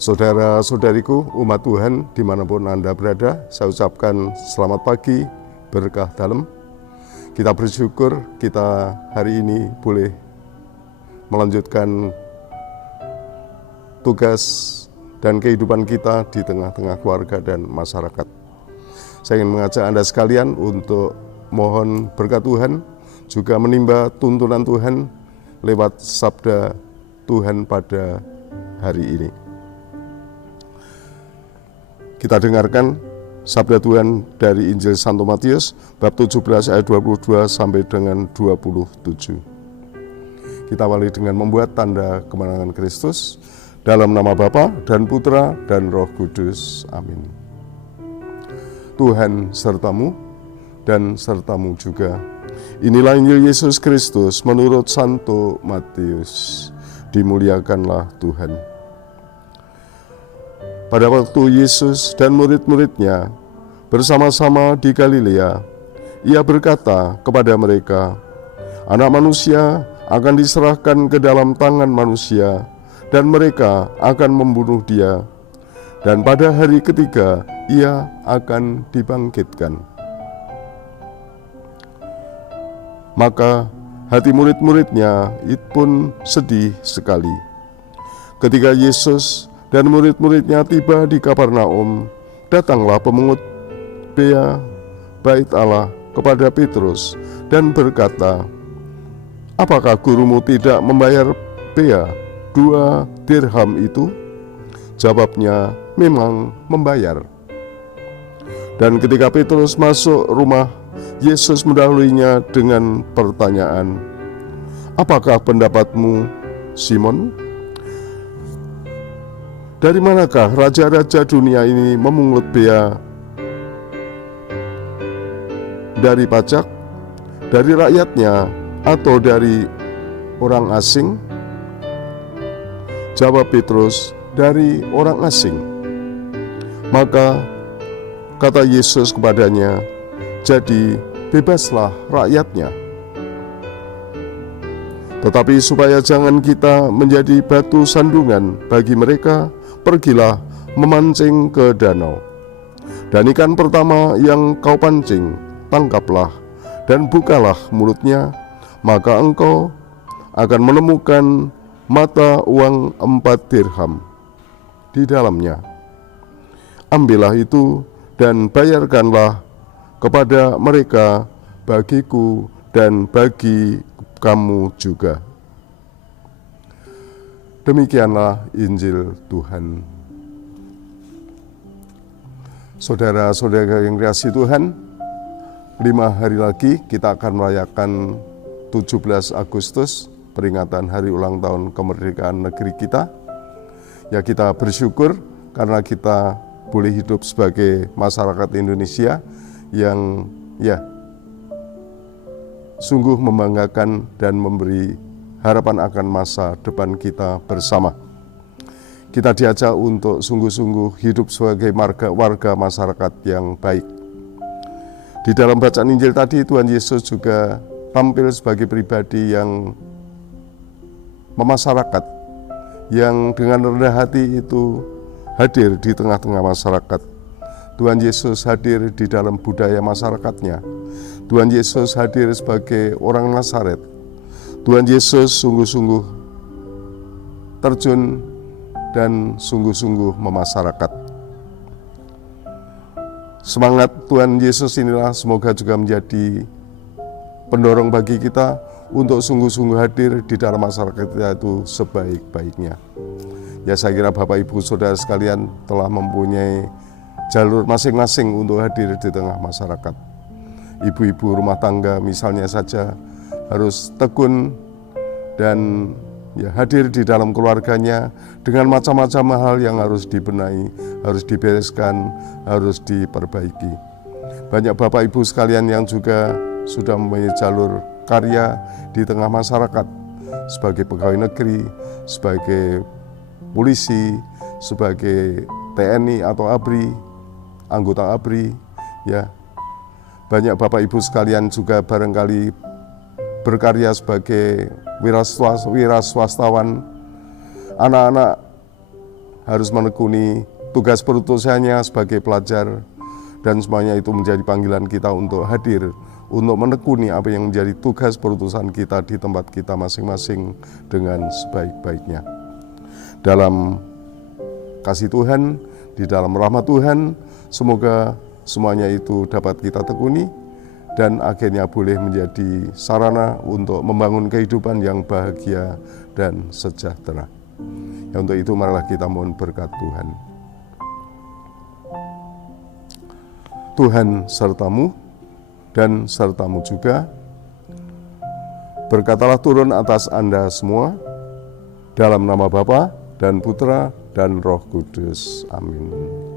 Saudara-saudariku, umat Tuhan dimanapun Anda berada, saya ucapkan selamat pagi, berkah dalam. Kita bersyukur kita hari ini boleh melanjutkan tugas dan kehidupan kita di tengah-tengah keluarga dan masyarakat. Saya ingin mengajak Anda sekalian untuk mohon berkat Tuhan, juga menimba tuntunan Tuhan lewat sabda Tuhan pada hari ini. Kita dengarkan sabda Tuhan dari Injil Santo Matius bab 17 ayat 22 sampai dengan 27. Kita awali dengan membuat tanda kemenangan Kristus dalam nama Bapa dan Putra dan Roh Kudus. Amin. Tuhan sertamu dan sertamu juga. Inilah Injil Yesus Kristus menurut Santo Matius. Dimuliakanlah Tuhan. Pada waktu Yesus dan murid-muridnya bersama-sama di Galilea, Ia berkata kepada mereka, "Anak manusia akan diserahkan ke dalam tangan manusia, dan mereka akan membunuh Dia, dan pada hari ketiga Ia akan dibangkitkan." Maka hati murid-muridnya itu pun sedih sekali. Ketika Yesus dan murid-muridnya tiba di Kapernaum, datanglah pemungut bea bait Allah kepada Petrus dan berkata, "Apakah gurumu tidak membayar bea 2 dirham itu?" Jawabnya, "Memang membayar." Dan ketika Petrus masuk rumah, Yesus mendahuluinya dengan pertanyaan, "Apakah pendapatmu, Simon? Dari manakah raja-raja dunia ini memungut bea? Dari pajak, dari rakyatnya, atau dari orang asing?" Jawab Petrus, "Dari orang asing." Maka kata Yesus kepadanya, "Jadi bebaslah rakyatnya. Tetapi supaya jangan kita menjadi batu sandungan bagi mereka, pergilah memancing ke danau. Dan ikan pertama yang kau pancing, tangkaplah dan bukalah mulutnya, maka engkau akan menemukan mata uang 4 dirham di dalamnya. Ambillah itu dan bayarkanlah kepada mereka bagiku dan bagi kamu juga." Demikianlah Injil Tuhan. Saudara-saudara yang dikasihi Tuhan, 5 hari lagi kita akan merayakan 17 Agustus, peringatan hari ulang tahun kemerdekaan negeri kita. Ya, kita bersyukur karena kita boleh hidup sebagai masyarakat Indonesia yang sungguh membanggakan dan memberi harapan akan masa depan kita bersama. Kita diajak untuk sungguh-sungguh hidup sebagai warga masyarakat yang baik. Di dalam bacaan Injil tadi, Tuhan Yesus juga tampil sebagai pribadi yang memasyarakat, yang dengan rendah hati itu hadir di tengah-tengah masyarakat. Tuhan Yesus hadir di dalam budaya masyarakatnya. Tuhan Yesus hadir sebagai orang Nazaret. Tuhan Yesus sungguh-sungguh terjun dan sungguh-sungguh memasyarakat. Semangat Tuhan Yesus inilah semoga juga menjadi pendorong bagi kita untuk sungguh-sungguh hadir di dalam masyarakat kita itu sebaik-baiknya. Ya, saya kira Bapak Ibu Saudara sekalian telah mempunyai jalur masing-masing untuk hadir di tengah masyarakat. Ibu-ibu rumah tangga misalnya saja harus tekun dan hadir di dalam keluarganya dengan macam-macam hal yang harus dibenahi, harus dibereskan, harus diperbaiki. Banyak Bapak Ibu sekalian yang juga sudah mempunyai jalur karya di tengah masyarakat sebagai pegawai negeri, sebagai polisi, sebagai TNI atau ABRI, anggota ABRI, ya. Banyak Bapak Ibu sekalian juga barangkali berkarya sebagai wira swastawan, anak-anak harus menekuni tugas perutusannya sebagai pelajar, dan semuanya itu menjadi panggilan kita untuk hadir, untuk menekuni apa yang menjadi tugas perutusan kita di tempat kita masing-masing dengan sebaik-baiknya. Dalam kasih Tuhan, di dalam rahmat Tuhan, semoga semuanya itu dapat kita tekuni dan akhirnya boleh menjadi sarana untuk membangun kehidupan yang bahagia dan sejahtera. Ya, untuk itu marilah kita mohon berkat Tuhan. Tuhan sertamu dan sertamu juga. Berkatalah turun atas Anda semua, dalam nama Bapa dan Putra dan Roh Kudus. Amin.